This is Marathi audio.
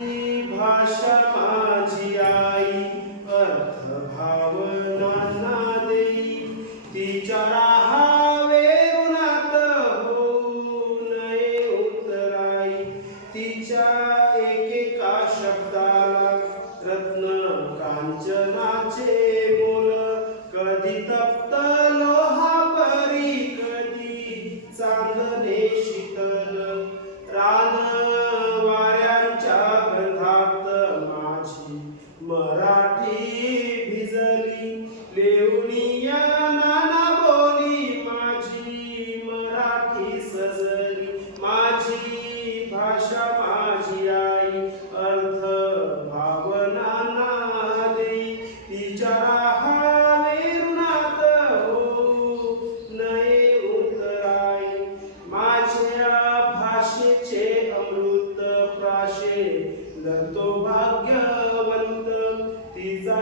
भाषा माझी आई अर्थ भावनांना देई तिच्या राहावे उन्हात होऊ नये उतराई तिच्या एकेका शब्दाला रत्न कांचनाचे मोल कधी तप्त लोहा परी कधी चांदणे शीतल रान मराठी भिजली लेवणीया नाना बोली माझी मराठी सजली माझी भाषा माझी आई अर्थ भावनांना देई तिच्या राहावे ऋणात होऊ नये उतराई माझ्या भाषेचे अमृत प्राशे लतो भाग्यवंत तिचा